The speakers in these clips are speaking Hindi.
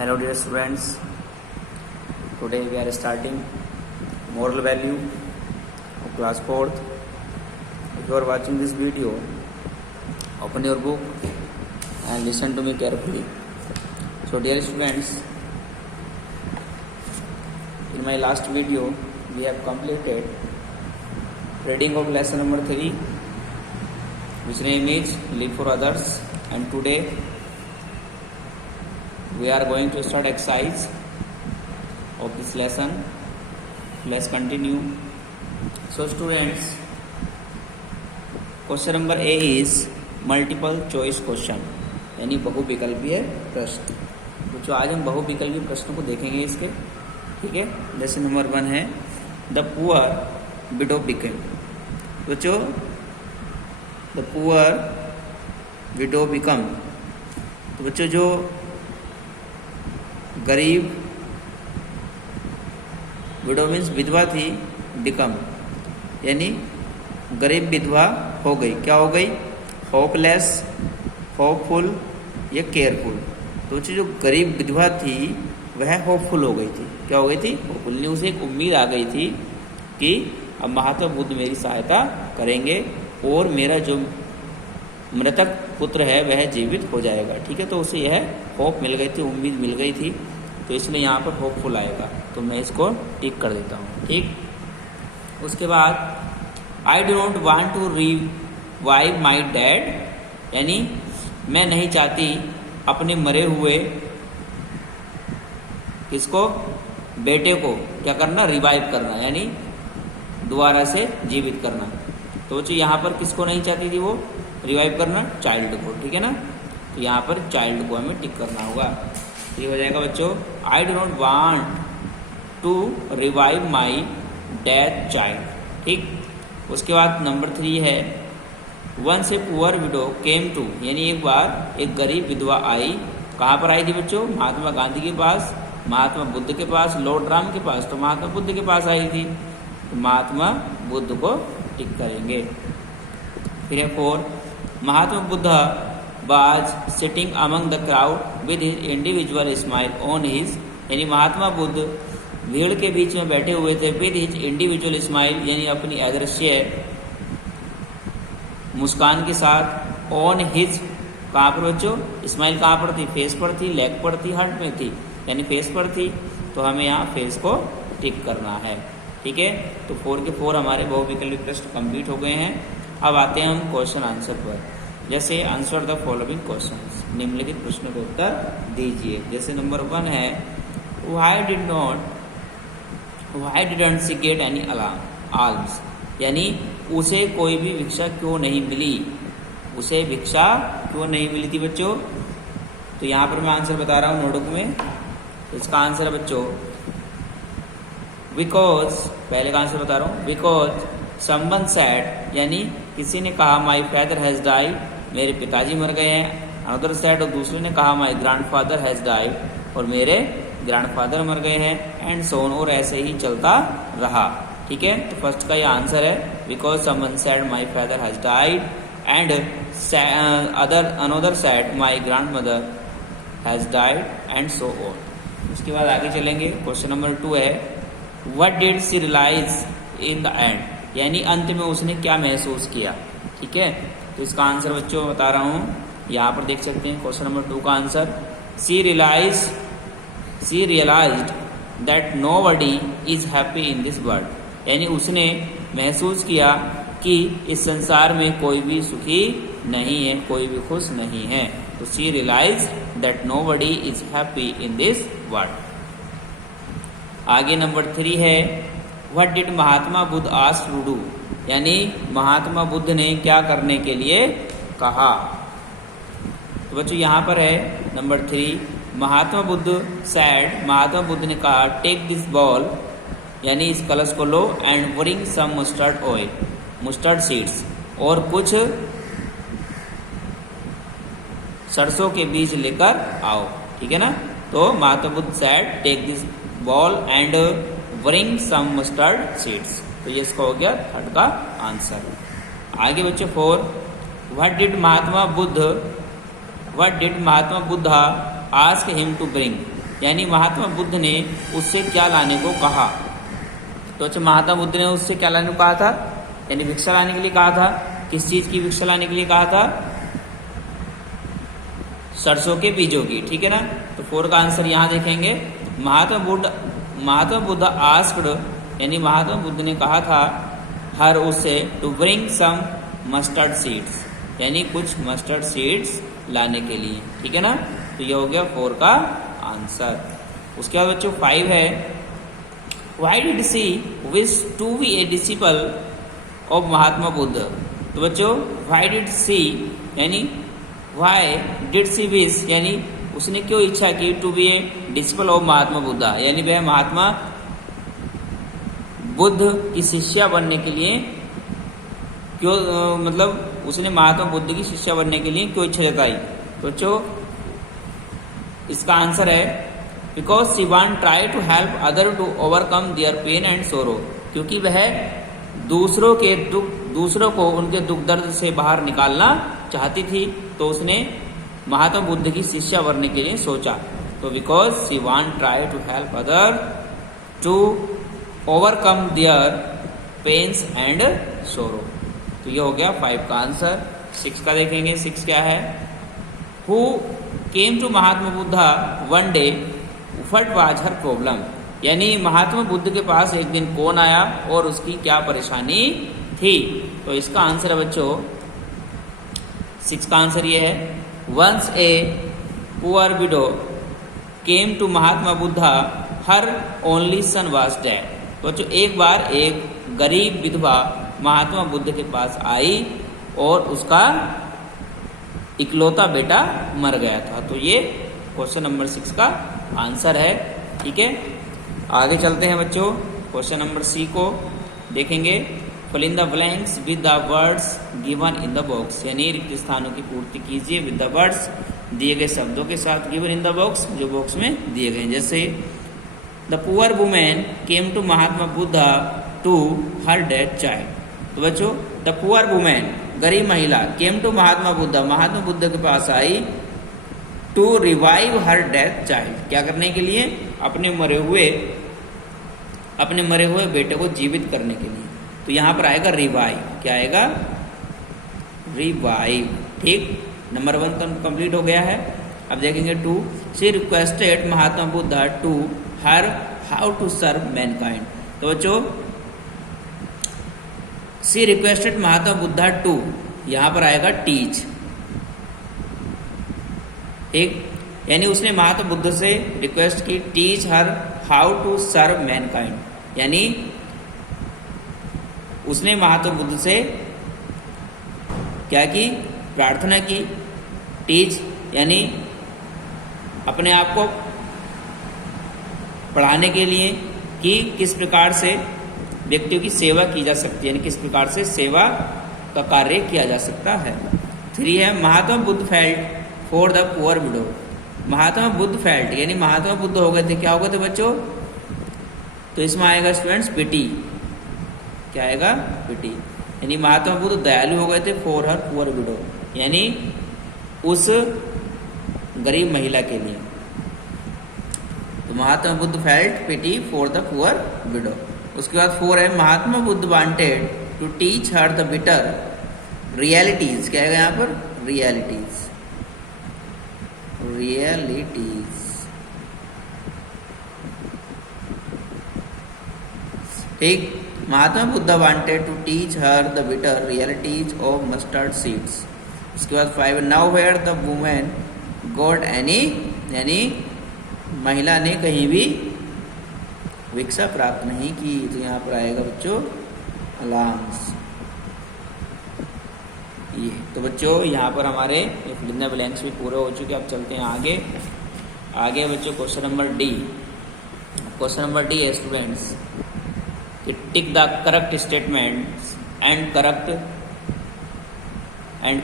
Hello dear students, today we are starting moral value of class 4th. If you are watching this video, open your book and listen to me carefully. So dear students, in my last video we have completed reading of lesson number 3, which name is Live for Others, and today we are going to start exercise of this lesson. Let's continue. So students, question number A is multiple choice question, यानी बहुविकल्पीय प्रश्न। तो जो आज हम बहुविकल्पीय प्रश्नों को देखेंगे इसके, ठीक है। जैसे नंबर 1 है द पुअर विडो बिकेम। बच्चों, द पुअर विडो बिकम, तो बच्चों जो गरीब, विडो मीन्स विधवा थी, बिकम यानी गरीब विधवा हो गई। क्या हो गई? होपलेस, होपफुल या केयरफुल। तो बच्चों जो गरीब विधवा थी वह होपफुल हो गई थी। क्या हो गई थी? होपफुल। उसे एक उम्मीद आ गई थी कि अब महात्मा बुद्ध मेरी सहायता करेंगे और मेरा जो मृतक पुत्र है वह जीवित हो जाएगा, ठीक है। तो उसे यह होप मिल गई थी, उम्मीद मिल गई थी, तो इसलिए यहाँ पर होपफुल आएगा। तो मैं इसको टिक कर देता हूँ, ठीक। उसके बाद I do not want to revive my dead, यानी मैं नहीं चाहती अपने मरे हुए किसको? बेटे को क्या करना? रिवाइव करना, यानी दोबारा से जीवित करना। तो बच्चों यहाँ पर किसको नहीं चाहती थी वो रिवाइव करना? चाइल्ड को, ठीक है ना। तो यहाँ पर चाइल्ड को हमें टिक करना होगा। ये हो जाएगा बच्चों I do not want to revive my dead child, ठीक। उसके बाद नंबर 3 है once a poor widow came to, यानी एक बार एक गरीब विधवा आई। कहाँ पर आई थी बच्चों? महात्मा गांधी के पास, महात्मा बुद्ध के पास, लॉर्ड राम के पास। तो महात्मा बुद्ध के पास आई थी, तो महात्मा बुद्ध को टिक करेंगे। फिर है 4 Mahatma Buddha was sitting among the crowd with his individual smile on his, यानी महात्मा बुद्ध भीड़ के बीच में बैठे हुए थे विद हिज इंडिविजुअल स्माइल, यानी अपनी अदृश्य मुस्कान के साथ। ऑन हिज कहाँ पर बच्चों? स्माइल कहाँ पर थी? फेस पर थी, लेग पर थी, हार्ट में थी, यानी फेस पर थी। तो हमें यहाँ फेस को टिक करना है, ठीक है। तो 4 के 4 हमारे बहुविकल्पी प्रश्न कंप्लीट हो गए हैं। अब आते हैं हम क्वेश्चन आंसर पर। जैसे आंसर द फॉलोइंग क्वेश्चंस, निम्नलिखित प्रश्न का उत्तर दीजिए। जैसे नंबर 1 है why didn't she get any alms, यानी उसे कोई भी भिक्षा क्यों नहीं मिली? उसे भिक्षा क्यों नहीं मिली थी बच्चों? तो यहाँ पर मैं आंसर बता रहा हूँ नोटबुक में। तो इसका आंसर है बच्चों बिकॉज, पहले का आंसर बता रहा हूँ, बिकॉज समवन सेड, यानी किसी ने कहा माई फादर हैज डाइड, मेरे पिताजी मर गए हैं। अनदर सेड, और दूसरे ने कहा माई ग्रैंडफादर हैज डाइड, और मेरे ग्रैंडफादर मर गए हैं। एंड सो ऑन, और ऐसे ही चलता रहा, ठीक है। तो फर्स्ट का ये आंसर है because someone said my father has died and another said my grandmother has died and so on. उसके बाद आगे चलेंगे। क्वेश्चन नंबर 2 है what did she realize in the end, यानी अंत में उसने क्या महसूस किया, ठीक है। तो इसका आंसर बच्चों बता रहा हूँ, यहाँ पर देख सकते हैं क्वेश्चन नंबर 2 का answer. She realized that nobody is happy in this world, यानी उसने महसूस किया कि इस संसार में कोई भी सुखी नहीं है, कोई भी खुश नहीं है। तो she realized that nobody is happy in this world. आगे नंबर 3 है what did Mahatma Buddha asked to do, यानी महात्मा बुद्ध ने क्या करने के लिए कहा? तो बच्चों यहाँ पर है नंबर 3 महात्मा बुद्ध सैड, महात्मा बुद्ध ने कहा टेक दिस बॉल, यानी इस कलश को लो, and bring some mustard oil, mustard seeds, और कुछ सरसों के बीज लेकर आओ, ठीक है ना। तो Mahatma Buddha said take this bowl and bring some mustard seeds. तो ये इसका हो गया 3rd का आंसर। आगे बच्चों 4 what did Mahatma Buddha ask him to bring, यानी महात्मा बुद्ध ने उससे क्या लाने को कहा। तो अच्छा, महात्मा बुद्ध ने उससे क्या लाने को कहा था, यानी भिक्षा लाने के लिए कहा था। किस चीज की भिक्षा लाने के लिए कहा था? सरसों के बीजों की, ठीक है ना। तो 4 का आंसर यहाँ देखेंगे। महात्मा बुद्ध आस्क्ड, यानी महात्मा बुद्ध ने कहा था हर उससे to bring some mustard seeds, यानी कुछ मस्टर्ड सीड्स लाने के लिए, ठीक है ना। तो ये हो गया 4 का आंसर। उसके बाद बच्चों 5 है, why did she wish to be a disciple of Mahatma Buddha. तो बच्चों व्हाई डिड सी, यानी व्हाई डिड सी विश, यानी उसने क्यों इच्छा की to be a disciple of Mahatma Buddha, यानी वह महात्मा बुद्ध की शिष्या बनने के लिए क्यों, मतलब उसने महात्मा बुद्ध की शिष्या बनने के लिए क्यों इच्छा जताई। तो बच्चों इसका आंसर है because she want try to help other to overcome their pain and sorrow, क्योंकि वह दूसरों को उनके दुख दर्द से बाहर निकालना चाहती थी। तो उसने महात्मा बुद्ध की शिष्या बनने के लिए सोचा। तो because she want try to help other to overcome their pains and sorrow. तो ये हो गया 5 का आंसर। 6 का देखेंगे। 6 क्या है, who came to Mahatma Buddha one day what was her problem, यानी महात्मा बुद्ध के पास एक दिन कौन आया और उसकी क्या परेशानी थी। तो इसका आंसर है बच्चों 6 का आंसर ये है, once a poor widow came to Mahatma Buddha her only son was dead. तो बच्चों एक बार एक गरीब विधवा महात्मा बुद्ध के पास आई और उसका इकलौता बेटा मर गया था। तो ये क्वेश्चन नंबर 6 का आंसर है, ठीक है। आगे चलते हैं बच्चों, क्वेश्चन नंबर सी को देखेंगे। Fill in the blanks with the words given in the box, यानी रिक्त स्थानों की पूर्ति कीजिए विद द वर्ड्स, दिए गए शब्दों के साथ, गिवन इन द बॉक्स, जो बॉक्स में दिए गए। जैसे the poor women came to Mahatma Buddha to her dead child. तो बच्चों द पुअर वुमेन, गरीब महिला, केम टू महात्मा बुद्धा, महात्मा बुद्ध के पास आई, to revive her death child, क्या करने के लिए, अपने मरे हुए बेटे को जीवित करने के लिए। तो यहां पर आएगा रिवाइव, क्या आएगा, रिवाइव, ठीक। नंबर 1 तो कंप्लीट हो गया है। अब देखेंगे 2, she requested Mahatma Buddha to her how to serve mankind. तो बच्चों she requested Mahatma Buddha to, यहां पर आएगा टीच, ठीक, यानी उसने महात्मा बुद्ध से रिक्वेस्ट की teach her how to serve mankind, यानी उसने महात्मा बुद्ध से क्या की, प्रार्थना की। टीच यानी अपने आप को पढ़ाने के लिए कि किस प्रकार से व्यक्तियों की सेवा की जा सकती है, यानी किस प्रकार से सेवा का कार्य किया जा सकता है। 3 है Mahatma Buddha felt for the poor widow. Mahatma Buddha felt यानी महात्मा बुद्ध हो गए थे, क्या हो गए थे बच्चों, तो इसमें आएगा स्टूडेंट्स पिटी, क्या आएगा, पिटी, यानी महात्मा बुद्ध दयालु हो गए थे फॉर हर पुअर विडो, यानी उस गरीब महिला के लिए। तो Mahatma Buddha felt pity for the poor widow. उसके बाद 4 है Mahatma Buddha wanted to teach her the bitter realities, क्या है यहाँ पर, रियलिटीज, ठीक। Mahatma Buddha wanted to teach her the bitter realities of mustard seeds. उसके बाद 5 now where the women got any, यानी महिला ने कहीं भी भिक्षा प्राप्त नहीं की। तो यहाँ पर आएगा बच्चों अलार्म्स, ये। तो बच्चों यहाँ पर हमारे फिल इन द ब्लैंक्स भी पूरे हो चुके। अब चलते हैं आगे बच्चों question number D. Question number D है स्टूडेंट्स कि tick the correct statements and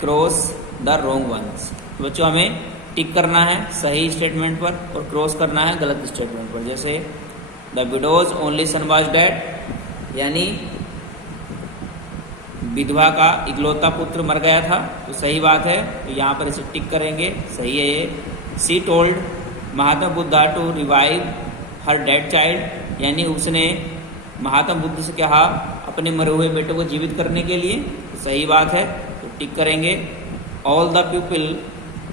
cross the wrong ones. तो बच्चों हमें टिक करना है सही स्टेटमेंट पर और क्रॉस करना है गलत स्टेटमेंट पर। जैसे the widows only son was dead, यानी विधवा का इकलौता पुत्र मर गया था, तो सही बात है, तो यहाँ पर इसे टिक करेंगे, सही है ये। She told Mahatma Buddha to revive her dead child, यानी उसने महात्मा बुद्ध से कहा अपने मरे हुए बेटे को जीवित करने के लिए। तो सही बात है, तो टिक करेंगे। All the people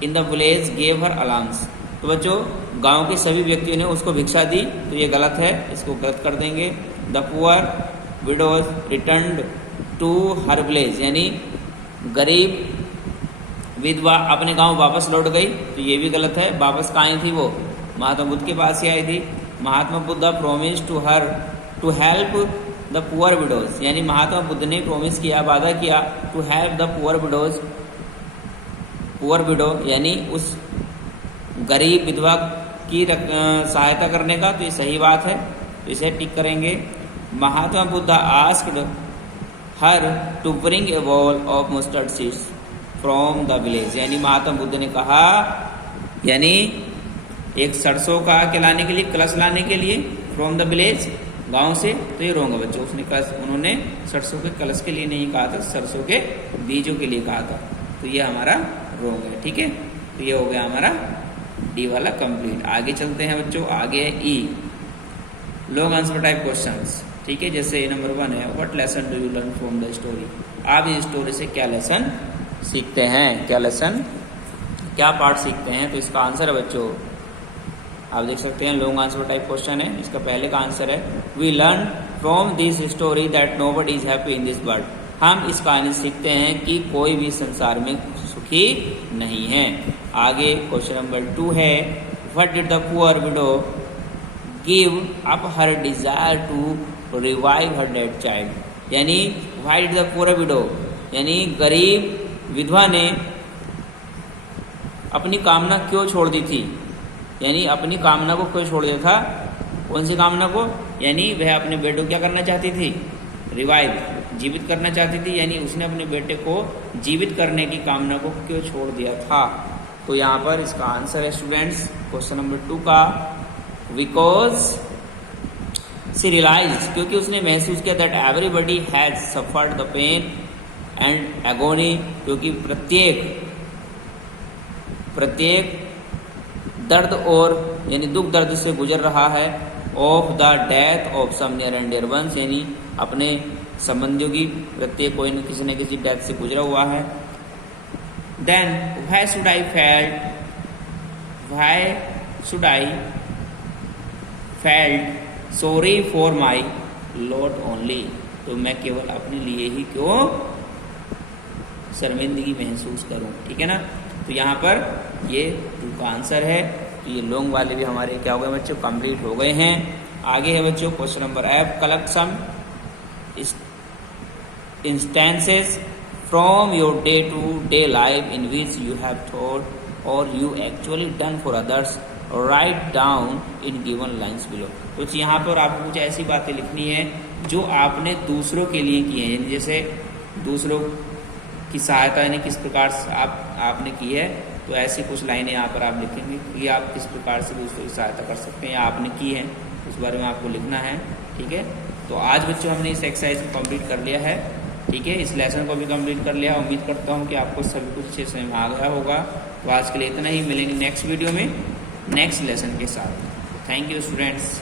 in the village gave her allowance, तो बच्चों गांव के सभी व्यक्तियों ने उसको भिक्षा दी, तो ये गलत है, इसको गलत कर देंगे। The poor widows returned to her village, यानी गरीब विधवा अपने गांव वापस लौट गई, तो ये भी गलत है। वापस कहाँ आई थी वो? महात्मा बुद्ध के पास ही आई थी। Mahatma Buddha promise to her to help the poor widows, यानी महात्मा बुद्ध ने प्रोमिस किया, वादा किया to help the poor widows, poor widow यानी उस गरीब विधवा की सहायता करने का, तो ये सही बात है, तो इसे टिक करेंगे। Mahatma Buddha asked her to bring a bowl of mustard seeds from the village, यानी महात्मा बुद्ध ने कहा, यानी एक सरसों का क्या लाने के लिए, कलश लाने के लिए, फ्रॉम द विलेज गांव से, तो ये रोंग है बच्चों। उसने उन्होंने सरसों के कलश के लिए नहीं कहा था, सरसों के बीजों के लिए कहा था, तो ये हमारा रोंग है। ठीक है, तो ये हो गया हमारा डी वाला कंप्लीट। आगे चलते हैं बच्चों, आगे है ई, लॉन्ग आंसर टाइप क्वेश्चंस। ठीक है, जैसे नंबर 1 है, what lesson do you learn from the story, आप इस स्टोरी से क्या लेसन सीखते हैं, क्या लेसन, क्या पार्ट सीखते हैं, तो इसका आंसर है बच्चों, आप देख सकते हैं लॉन्ग आंसर टाइप क्वेश्चन है। इसका पहले का आंसर है, we learn from this story that nobody is happy in this world, हम इस कहानी सीखते हैं कि कोई भी संसार में सुखी नहीं है। आगे क्वेश्चन नंबर 2 है, what did the poor widow give up her desire to revive her dead child, यानी why did the poor widow, यानी गरीब विधवा ने अपनी कामना क्यों छोड़ दी थी, यानी अपनी कामना को क्यों छोड़ दिया था, कौन सी कामना को, यानी वह अपने बेटे को क्या करना चाहती थी, रिवाइव, जीवित करना चाहती थी, यानी उसने अपने बेटे को जीवित करने की कामना को क्यों छोड़ दिया था। तो यहाँ पर इसका आंसर है स्टूडेंट्स क्वेश्चन नंबर 2 का, बिकॉज शी रियलाइज, क्योंकि उसने महसूस किया that everybody has suffered the pain and agony, क्योंकि प्रत्येक दर्द और यानी दुख दर्द से गुजर रहा है, of the death of some near and dear ones, यानी अपने संबंधियों की प्रत्येक कोई न किसी डेथ से गुजरा हुआ है। Then why should I felt sorry for my lot only, तो मैं केवल अपने लिए ही क्यों शर्मिंदगी महसूस करूं। ठीक है ना, तो यहाँ पर ये 2 का आंसर है। तो ये लॉन्ग वाले भी हमारे क्या हो गए बच्चों, कंप्लीट हो गए हैं। आगे है बच्चों question number F, collect some instances from your day to day life in which you have thought और you actually done for others, right down in given lines below. तो यहाँ पर आपको कुछ ऐसी बातें लिखनी है जो आपने दूसरों के लिए की है, जैसे दूसरों की सहायता यानी किस प्रकार से आपने की है, तो ऐसी कुछ लाइनें यहाँ पर आप लिखेंगे कि आप किस प्रकार से दूसरों की सहायता कर सकते हैं या आपने की है, उस बारे में आपको लिखना है। ठीक है, तो आज बच्चों हमने इस एक्सरसाइज को कंप्लीट कर लिया है। ठीक है, इस लेसन को भी कंप्लीट कर लिया। उम्मीद करता हूँ कि आपको सभी कुछ अच्छे से आ गया होगा। तो आज के लिए इतना ही, मिलेंगे नेक्स्ट वीडियो में नेक्स्ट लेसन के साथ। Thank you students.